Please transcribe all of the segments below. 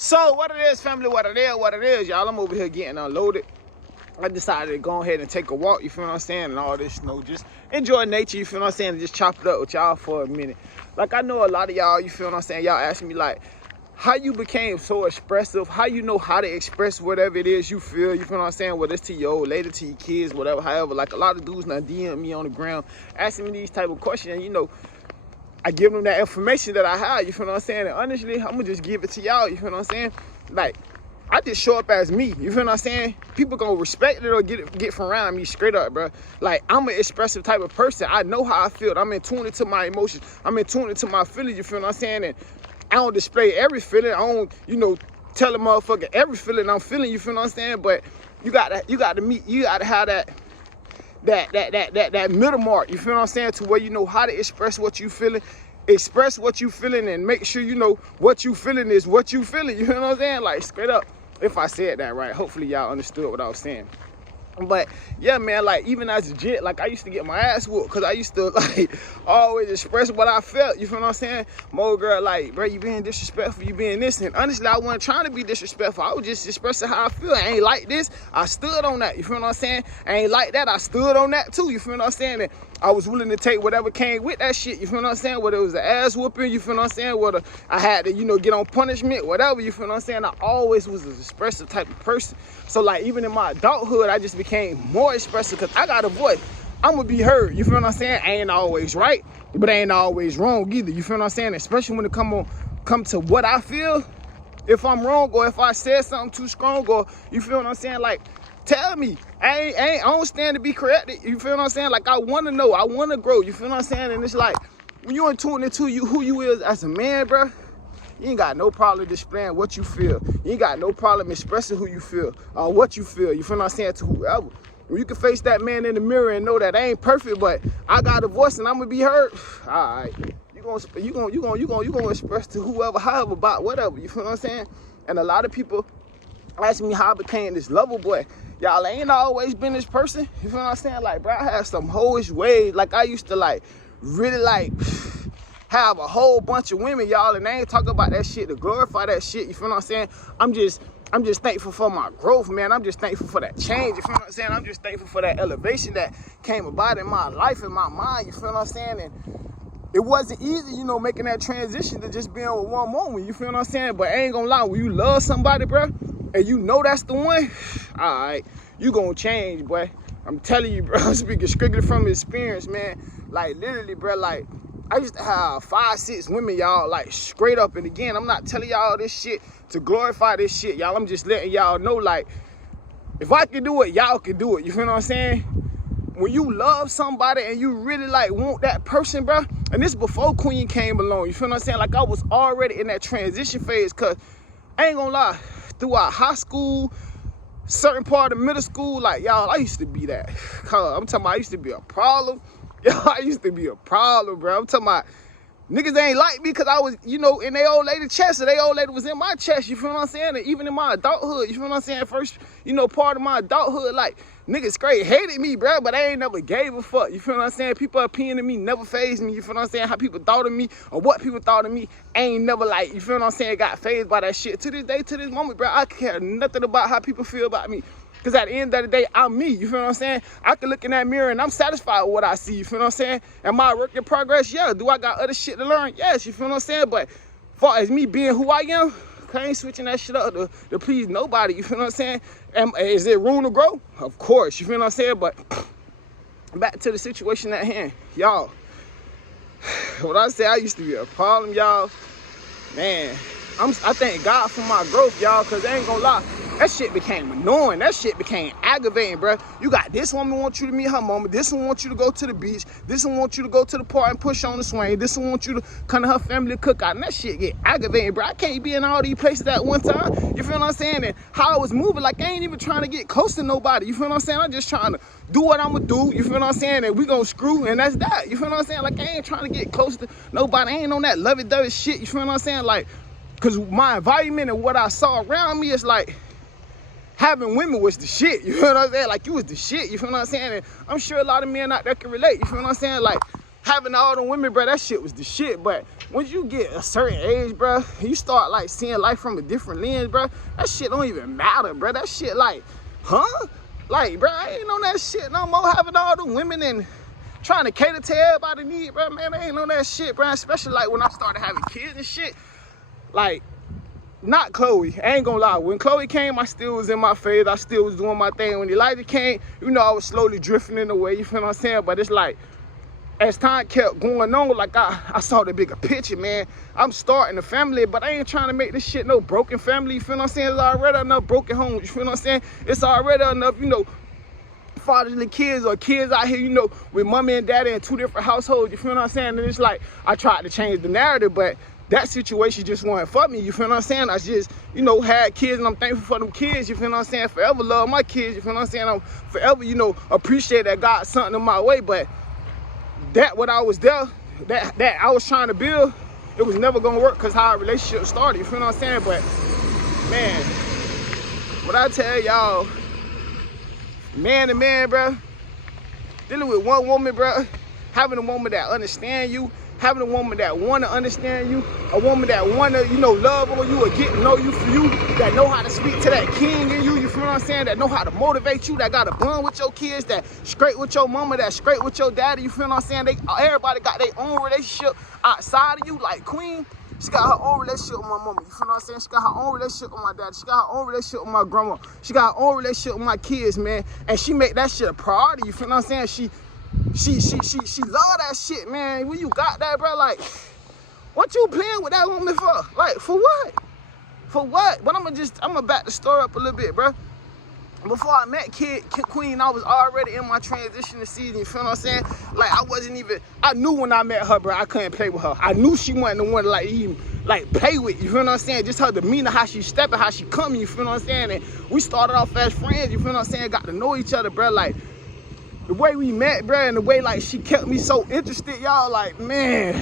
So what it is, family, what it is, y'all. I'm over here getting unloaded. I decided to go ahead and take a walk, you feel what I'm saying, and all this, just enjoy nature, you feel what I'm saying, and just chop it up with y'all for a minute. Like, I know a lot of y'all, you feel what I'm saying, y'all asking me, like, how you became so expressive, how you know how to express whatever it is you feel, you feel what I'm saying, whether it's to your old lady, to your kids, whatever, however. Like, a lot of dudes now DM me on the ground, asking me these type of questions, and, I give them that information that I have, you feel what I'm saying, and honestly, I'm gonna just give it to y'all, you feel what I'm saying. Like, I just show up as me, you feel what I'm saying? People gonna respect it or get from around me straight up, bro. Like, I'm an expressive type of person. I know how I feel. I'm in tune into my emotions. I'm in tune into my feelings, you feel what I'm saying? And I don't display every feeling. I don't, tell a motherfucker every feeling I'm feeling, you feel what I'm saying? But you gotta have that middle mark, you feel what I'm saying, to where you know how to express what you feeling, and make sure you know what you feeling is what you feeling, you feel what I'm saying? Like, straight up, if I said that right. Hopefully y'all understood what I was saying. But yeah, man, like, even as a jit, like, I used to get my ass whooped because I used to, like, always express what I felt, you feel what I'm saying? My old girl, like, bro, you being disrespectful, you being this. And honestly, I wasn't trying to be disrespectful. I was just expressing how I feel. I ain't like this, I stood on that, you feel what I'm saying? I ain't like that, I stood on that too, you feel what I'm saying? And I was willing to take whatever came with that shit, you feel what I'm saying? Whether it was an ass whooping, you feel what I'm saying? Whether I had to, get on punishment, whatever, you feel what I'm saying? I always was an expressive type of person. So, like, even in my adulthood, I just became more expressive because I got a voice. I'm gonna be heard, you feel what I'm saying? I ain't always right, but I ain't always wrong either, you feel what I'm saying? Especially when it come to what I feel. If I'm wrong, or if I said something too strong, or, you feel what I'm saying, like, tell me. I don't stand to be corrected, you feel what I'm saying? Like, I want to know, I want to grow, you feel what I'm saying? And it's like, when you're in tune into who you is as a man, bro, you ain't got no problem displaying what you feel. You ain't got no problem expressing who you feel, what you feel, you feel what I'm saying, to whoever. When you can face that man in the mirror and know that I ain't perfect, but I got a voice and I'm gonna be heard, all right. You gonna express to whoever, however, about whatever, you feel what I'm saying? And a lot of people ask me how I became this lover boy. Y'all, I ain't always been this person, you feel what I'm saying? Like, bro, I had some hoish ways. Like, I used to, like, really, like, have a whole bunch of women, y'all, and I ain't talking about that shit to glorify that shit, you feel what I'm saying? I'm just thankful for my growth, man. I'm just thankful for that change, you feel what I'm saying? I'm just thankful for that elevation that came about in my life, in my mind, you feel what I'm saying? And it wasn't easy, making that transition to just being with one woman, you feel what I'm saying? But I ain't gonna lie, when you love somebody, bro, and you know that's the one, all right, you gonna change, boy. I'm telling you, bro, I'm speaking strictly from experience, man. Like, literally, bro, like, I used to have 5, 6 women, y'all, like, straight up. And again, I'm not telling y'all this shit to glorify this shit, y'all. I'm just letting y'all know, like, if I can do it, y'all can do it. You feel what I'm saying? When you love somebody and you really, like, want that person, bro, and this before Queen came along, you feel what I'm saying? Like, I was already in that transition phase, because I ain't gonna lie, throughout high school, certain part of middle school, like, y'all, I used to be that. I'm talking about I used to be a problem. Y'all, I used to be a problem, bro. I'm talking about niggas ain't like me because I was, in their old lady chest, or their old lady was in my chest, you feel what I'm saying? And even in my adulthood, you feel what I'm saying? First, part of my adulthood, like, niggas straight hated me, bro, but I ain't never gave a fuck, you feel what I'm saying? People opinion of me never fazed me, you feel what I'm saying? How people thought of me, or what people thought of me, ain't never, like, you feel what I'm saying, got fazed by that shit. To this day, to this moment, bro, I care nothing about how people feel about me. Because at the end of the day, I'm me, you feel what I'm saying? I can look in that mirror and I'm satisfied with what I see, you feel what I'm saying? Am I a work in progress? Yeah. Do I got other shit to learn? Yes, you feel what I'm saying? But far as me being who I am, I ain't switching that shit up to please nobody, you feel what I'm saying? Is there room to grow? Of course, you feel what I'm saying? But back to the situation at hand, y'all. When I say I used to be a problem, y'all, man, I thank God for my growth, y'all, because I ain't gonna lie. That shit became annoying. That shit became aggravating, bro. You got this woman want you to meet her mama. This one want you to go to the beach. This one want you to go to the park and push on the swing. This one want you to come to her family cookout. And that shit get aggravating, bro. I can't be in all these places at one time. You feel what I'm saying? And how I was moving, like, I ain't even trying to get close to nobody. You feel what I'm saying? I'm just trying to do what I'm gonna do. You feel what I'm saying? And we gonna screw, and that's that. You feel what I'm saying? Like, I ain't trying to get close to nobody. I ain't on that lovey-dovey shit. You feel what I'm saying? Like, because my environment and what I saw around me is like, having women was the shit, you feel what I'm saying? Like, you was the shit, you feel what I'm saying? And I'm sure a lot of men out there can relate, you feel what I'm saying? Like, having all the women, bro, that shit was the shit. But once you get a certain age, bro, you start like seeing life from a different lens, bro. That shit don't even matter, bro. That shit like, huh? Like, bro, I ain't on that shit no more. Having all the women and trying to cater to everybody's need, bro. Man, I ain't on that shit, bro. Especially like when I started having kids and shit. Like, not Chloe, I ain't gonna lie. When Chloe came, I still was in my phase. I still was doing my thing. When Elijah came, you know, I was slowly drifting in the way, you feel what I'm saying? But it's like, as time kept going on, like I saw the bigger picture, man. I'm starting a family, but I ain't trying to make this shit no broken family, you feel what I'm saying? It's already enough broken homes, you feel what I'm saying? It's already enough, you know, fatherless kids or kids out here, you know, with mommy and daddy in 2 different households, you feel what I'm saying? And it's like, I tried to change the narrative, but that situation just wasn't for me, you feel what I'm saying? I just, you know, had kids and I'm thankful for them kids, you feel what I'm saying? Forever love my kids, you feel what I'm saying? I'm forever, you know, appreciate that God sent them my way, but that what I was there, that I was trying to build, it was never gonna work because how our relationship started, you feel what I'm saying? But, man, what I tell y'all, man to man, bro, dealing with one woman, bro, having a woman that understand you, having a woman that want to understand you, a woman that want to, you know, love on you or get to know you for you, that know how to speak to that king in you, you feel what I'm saying, that know how to motivate you, that got a bond with your kids, that straight with your mama, that straight with your daddy, you feel what I'm saying? Everybody got their own relationship outside of you, like Queen. She got her own relationship with my mama, you feel what I'm saying? She got her own relationship with my daddy. She got her own relationship with my grandma. She got her own relationship with my kids, man. And she make that shit a priority, you feel what I'm saying? She love that shit, man. When you got that, bro, like, what you playing with that woman for? Like, for what? For what? But I'm gonna back the story up a little bit, bro. Before I met Queen, I was already in my transition season, you feel what I'm saying? Like, I knew when I met her, bro, I couldn't play with her. I knew she wasn't the one to, like, even, like, play with, you feel what I'm saying? Just her demeanor, how she stepping, how she coming, you feel what I'm saying? And we started off as friends, you feel what I'm saying? Got to know each other, bro, like, the way we met, bro, and the way, like, she kept me so interested, y'all, like, man,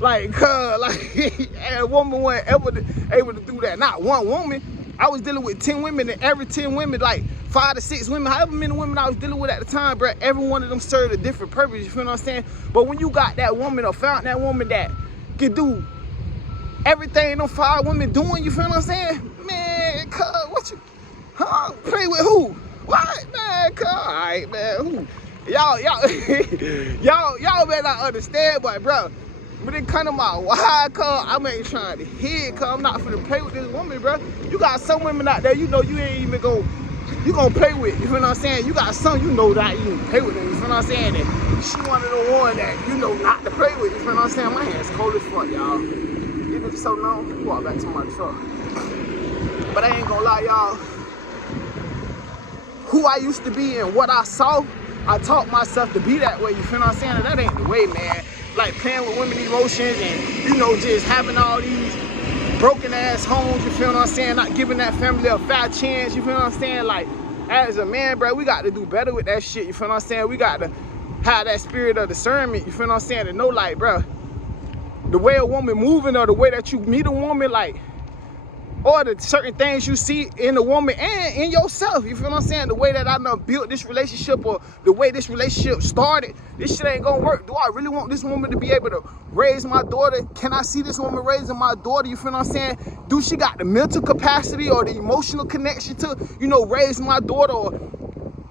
like, a woman wasn't ever able to do that. Not one woman. I was dealing with 10 women, and every 10 women, like 5 to 6 women, however many women I was dealing with at the time, bro, every one of them served a different purpose, you feel what I'm saying? But when you got that woman or found that woman that could do everything them 5 women doing, you feel what I'm saying? Man, what you, huh? Play with who? What, man? All right, man. Who? Y'all better not understand, but bro, when it come to my wild card, I'm ain't trying to hit, cause I'm not finna play with this woman, bro. You got some women out there, you know, you ain't even you gonna play with, you feel what I'm saying? You got some, you know, that you play with them, you feel what I'm saying? And she one of the one that, you know, not to play with, you feel what I'm saying? My hand's cold as fuck, y'all. You niggas so known, walk back to my truck. But I ain't gonna lie, y'all. Who I used to be and what I saw, I taught myself to be that way, you feel what I'm saying? And that ain't the way, man. Like playing with women's emotions and, you know, just having all these broken ass homes, you feel what I'm saying? Not giving that family a fair chance, you feel what I'm saying? Like, as a man, bro, we got to do better with that shit, you feel what I'm saying? We got to have that spirit of discernment, you feel what I'm saying? To know, like, bro, the way a woman moving or the way that you meet a woman, like, or the certain things you see in a woman and in yourself, you feel what I'm saying? The way that I done built this relationship or the way this relationship started, this shit ain't gonna work. Do I really want this woman to be able to raise my daughter? Can I see this woman raising my daughter, you feel what I'm saying? Do she got the mental capacity or the emotional connection to, you know, raise my daughter or,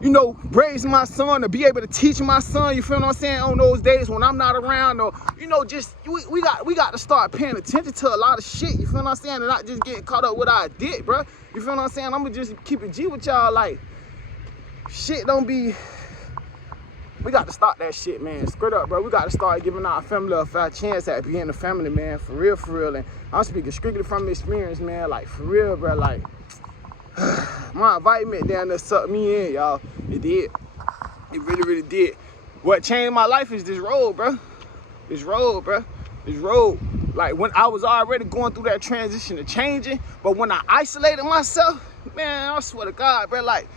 you know, raise my son, to be able to teach my son, you feel what I'm saying, on those days when I'm not around, or, you know, just, we got to start paying attention to a lot of shit, you feel what I'm saying, and not just getting caught up with what I did, bro, you feel what I'm saying? I'm gonna just keep it G with y'all, like, shit don't be, we got to stop that shit, man, straight up, bro. We got to start giving our family a fair chance at being a family, man, for real, and I'm speaking strictly from experience, man, like, for real, bro, like, my environment down there sucked me in, y'all. It did. It really did. What changed my life is this road, bro. This road, bro. This road. Like, when I was already going through that transition of changing, but when I isolated myself, man, I swear to God, bro, like,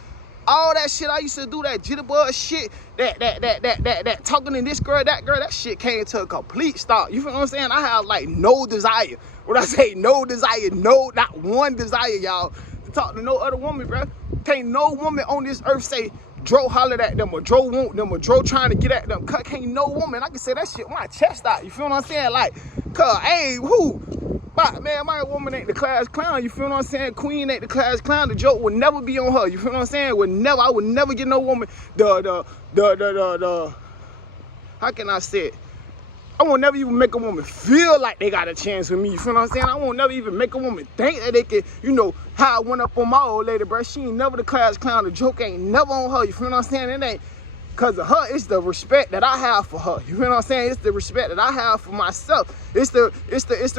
all that shit I used to do, that jitterbug shit, that talking to this girl, that shit came to a complete stop. You feel what I'm saying? I have, like, no desire. When I say no desire, not one desire, y'all, talk to no other woman, bro. Can't no woman on this earth say Dro hollered at them, or Dro want them, or Dro trying to get at them. Cause can't no woman, I can say that shit with my chest out, you feel what I'm saying? Like, cause, hey, my woman ain't the class clown, you feel what I'm saying? Queen ain't the class clown, the joke would never be on her, you feel what I'm saying? I would never get no woman, how can I say it? I won't never even make a woman feel like they got a chance with me, you feel what I'm saying? I won't never even make a woman think that they can, you know, how I went up on my old lady, bro. She ain't never the class clown, the joke ain't never on her, you feel what I'm saying? It ain't because of her, it's the respect that I have for her, you feel what I'm saying? It's the respect that I have for myself. It's the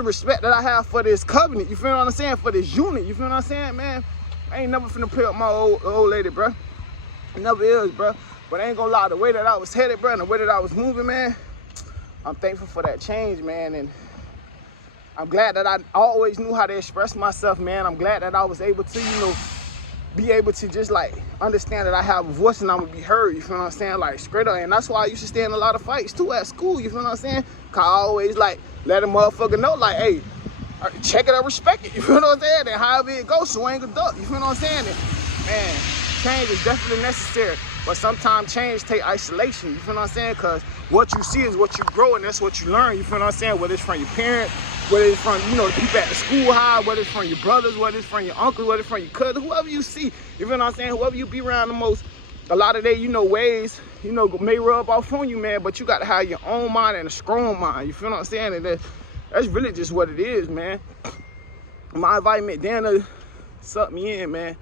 respect that I have for this covenant, you feel what I'm saying? For this unit, you feel what I'm saying, man? I ain't never finna play up my old lady, bro. It never is, bro. But I ain't gonna lie, the way that I was headed, bro, and the way that I was moving, man, I'm thankful for that change, man, and I'm glad that I always knew how to express myself, man. I'm glad that I was able to, you know, be able to just, like, understand that I have a voice and I'm gonna be heard, you feel what I'm saying? Like, straight up, and that's why I used to stay in a lot of fights, too, at school, you feel what I'm saying? Cause I always, like, let a motherfucker know, like, hey, check it or respect it, you feel what I'm saying? And however it goes, swing a duck, you feel what I'm saying? And, man, change is definitely necessary. But sometimes change take isolation, you feel what I'm saying? Because what you see is what you grow, and that's what you learn, you feel what I'm saying? Whether it's from your parents, whether it's from, you know, the people at the school high, whether it's from your brothers, whether it's from your uncle, whether it's from your cousin, whoever you see, you feel what I'm saying? Whoever you be around the most, a lot of their, you know, ways, you know, may rub off on you, man, but you got to have your own mind and a strong mind, you feel what I'm saying? And that's really just what it is, man. My environment, Dana sucked me in, man.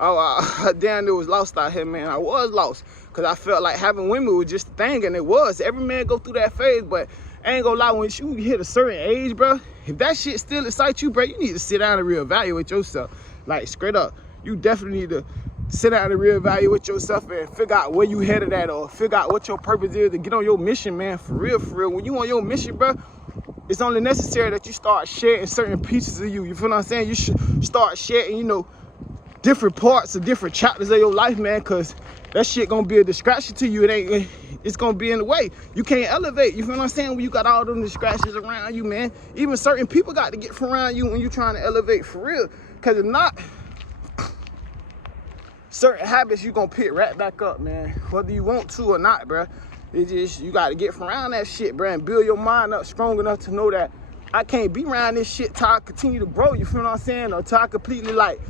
Damn, it was lost out here, man. I was lost because I felt like having women was just a thing, and it was. Every man go through that phase, but I ain't gonna lie, when you hit a certain age, bro, if that shit still excites you, bro, you need to sit down and reevaluate yourself. Like, straight up, you definitely need to sit down and reevaluate yourself and figure out where you headed at, or figure out what your purpose is to get on your mission, man. For real, for real. When you on your mission, bro, it's only necessary that you start shedding certain pieces of you. You feel what I'm saying? You should start shedding, you know, different parts of different chapters of your life, man, because that shit gonna be a distraction to you. It's gonna be in the way. You can't elevate, you feel what I'm saying, when you got all them distractions around you, man. Even certain people got to get from around you when you're trying to elevate, for real. Because if not, certain habits you gonna pick right back up, man, whether you want to or not, bro. It's just, you got to get from around that shit, bro, and build your mind up strong enough to know that I can't be around this shit till I continue to grow, you feel what I'm saying, or till I completely, like,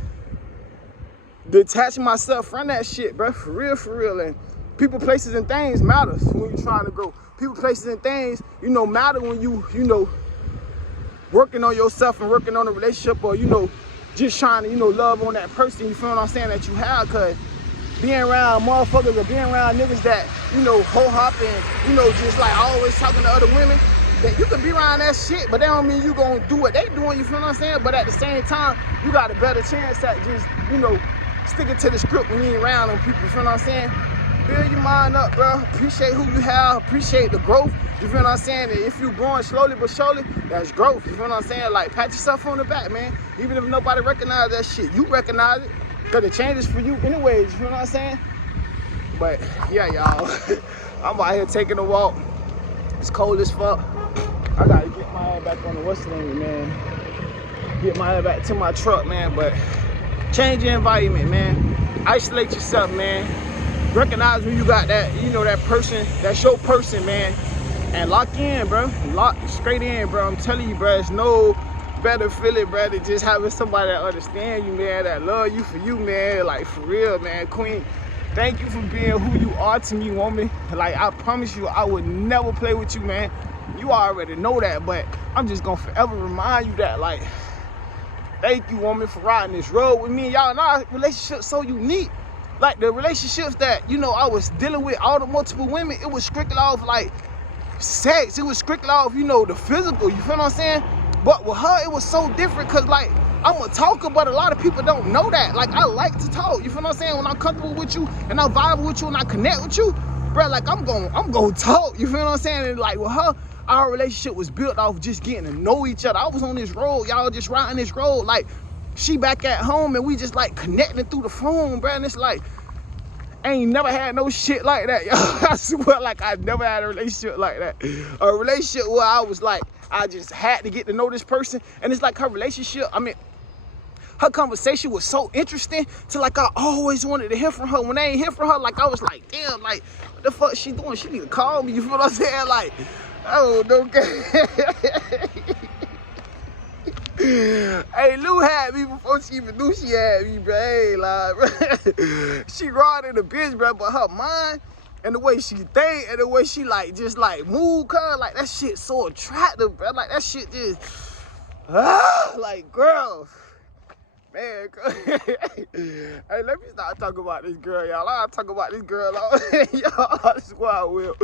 detach myself from that shit, bro, for real. And people, places, and things matters when you're trying to grow. People, places, and things, you know, matter when you know, working on yourself and working on a relationship, or, you know, just trying to, you know, love on that person, you feel what I'm saying, that you have. Because being around motherfuckers or being around niggas that, you know, hoe hop and, you know, just like always talking to other women, that you can be around that shit, but that don't mean you gonna do what they doing, you feel what I'm saying? But at the same time, you got a better chance at just, you know, sticking to the script when you ain't around them people, you feel what I'm saying? Build your mind up, bro. Appreciate who you have, appreciate the growth, you feel what I'm saying? And if you growing slowly but surely, that's growth, you feel what I'm saying? Like, pat yourself on the back, man. Even if nobody recognize that shit, you recognize it, because it changes for you anyways, you feel what I'm saying? But, yeah, y'all, I'm out here taking a walk. It's cold as fuck. I gotta get my ass back on the what's the name, man. Get my ass back to my truck, man, but change your environment, man. Isolate yourself, man. Recognize when you got that, you know, that person, that's your person, man. And lock in, bro. Lock straight in, bro. I'm telling you, bro, it's no better feeling, bro, than just having somebody that understand you, man, that love you for you, man. Like, for real, man. Queen, thank you for being who you are to me, woman. Like, I promise you, I would never play with you, man. You already know that, but I'm just gonna forever remind you that, like, thank you, woman, for riding this road with me. And y'all know our relationship's so unique. Like, the relationships that, you know, I was dealing with, all the multiple women, it was strictly off, like, sex. It was strictly off, you know, the physical, you feel what I'm saying? But with her, it was so different, because, like, I'm a talker, but a lot of people don't know that. Like, I like to talk, you feel what I'm saying? When I'm comfortable with you, and I vibe with you, and I connect with you, bro, like, I'm gonna talk, you feel what I'm saying? And, like, with her, our relationship was built off just getting to know each other. I was on this road, y'all, just riding this road. Like, she back at home, and we just, like, connecting through the phone, bro. And it's like, I ain't never had no shit like that, y'all. I swear, like, I never had a relationship like that. A relationship where I was like, I just had to get to know this person. And it's like her relationship, I mean, her conversation was so interesting to like I always wanted to hear from her. When I ain't hear from her, like I was like, damn, like what the fuck she doing? She need to call me. You feel what I'm saying? Like, oh no. Hey, Lou had me before she even knew she had me, bro. Hey, like, bro. She raw in the bitch, bro, but her mind and the way she think and the way she like just like move, cuz like that shit so attractive, bro. Like that shit just like girl. Man, hey, let me start talking about this girl, y'all. I'll talk about this girl, y'all. I swear I will.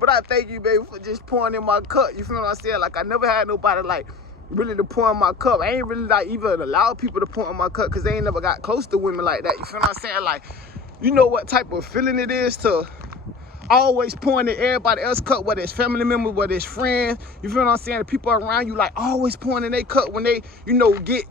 But I thank you, baby, for just pouring in my cup. You feel what I'm saying? Like I never had nobody like really to pour in my cup. I ain't really like even allow people to pour in my cup because they ain't never got close to women like that. You feel what I'm saying? Like, you know what type of feeling it is to always pouring in everybody else's cup, whether it's family members, whether it's friends. You feel what I'm saying? The people around you like always pouring in their cup when they, you know, get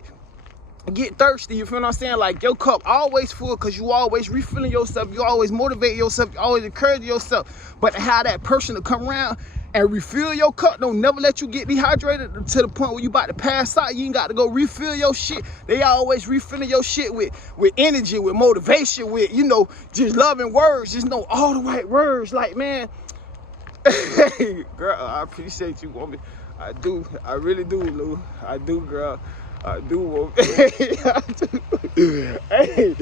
thirsty. You feel what I'm saying? Like your cup always full because you always refilling yourself, you always motivate yourself, you always encourage yourself. But to have that person to come around and refill your cup, don't never let you get dehydrated to the point where you about to pass out. You ain't got to go refill your shit. They always refilling your shit with energy, with motivation, with, you know, just loving words, just know all the right words. Like, man, girl, I appreciate you, woman. I do. I really do, Lou. I do, girl. I do, woman. I do. Hey,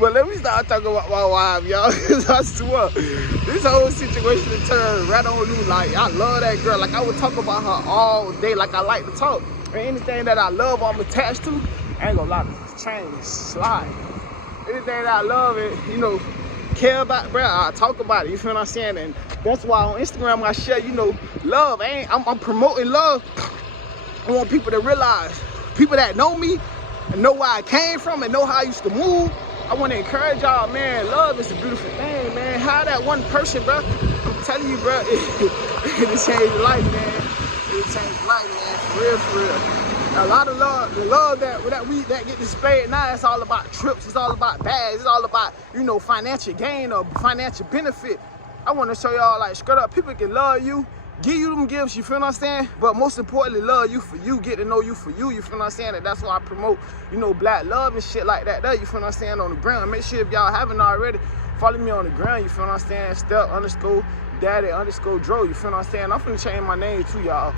but let me start talking about my wife, y'all. Cause I swear, this whole situation has turned right on Lou. Like, I love that girl. Like, I would talk about her all day. Like, I like to talk. And anything that I love, I'm attached to. I ain't gonna lie, change, slide. Anything that I love and, you know, care about, bro, I talk about it. You feel what I'm saying? And that's why on Instagram I share, you know, love. I'm promoting love. I want people to realize, people that know me and know where I came from and know how I used to move, I want to encourage y'all, man, love is a beautiful thing, man. How that one person, bro, I'm telling you, bro, it changed life, man. It changed life, man, for real, for real. A lot of love, the love that get displayed now, it's all about trips, it's all about bags, it's all about, you know, financial gain or financial benefit. I want to show y'all, like, straight up, people can love you, give you them gifts, you feel what I'm saying? But most importantly, love you for you, get to know you for you, you feel what I'm saying? And that's why I promote, you know, black love and shit like that, you feel what I'm saying, on the ground. Make sure if y'all haven't already, follow me on the ground, you feel what I'm saying? Step_Daddy_Dro, you feel what I'm saying? I'm finna change my name too, y'all.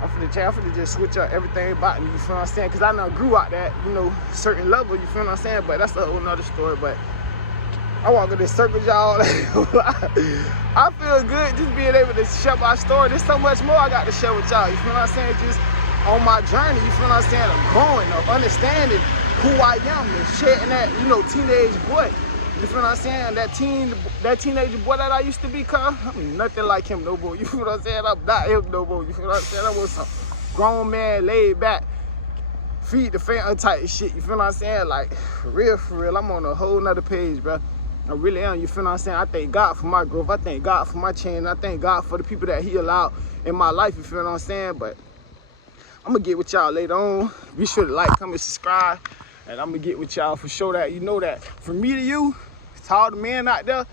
I'm finna just switch up everything about me, you feel what I'm saying? Cause I done grew out that, you know, certain level, you feel what I'm saying? But that's a whole nother story. But I walk in this circle, y'all. I feel good just being able to share my story. There's so much more I got to share with y'all. You feel what I'm saying? Just on my journey, you feel what I'm saying? Of growing, of understanding who I am and shedding that, you know, teenage boy. You feel what I'm saying? That teenager boy that I used to be, cuz I'm nothing like him no more. You feel what I'm saying? I'm not him no more. You feel what I'm saying? I was some grown man, laid back, feed the fan type shit. You feel what I'm saying? Like, for real, I'm on a whole nother page, bro. I really am, you feel what I'm saying? I thank God for my growth. I thank God for my change. I thank God for the people that he allowed in my life, you feel what I'm saying? But I'm going to get with y'all later on. Be sure to like, comment, subscribe. And I'm going to get with y'all for sure that you know that from me to you, to all the men out there,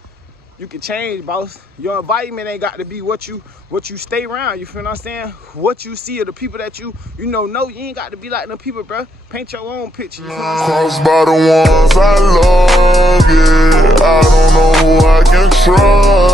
you can change, boss. Your environment ain't got to be what you stay around, you feel what I'm saying? What you see of the people that you know, you ain't got to be like them people, bro. Paint your own picture, you feel what I'm saying? Crossed by the ones I love, yeah. I don't know who I can trust.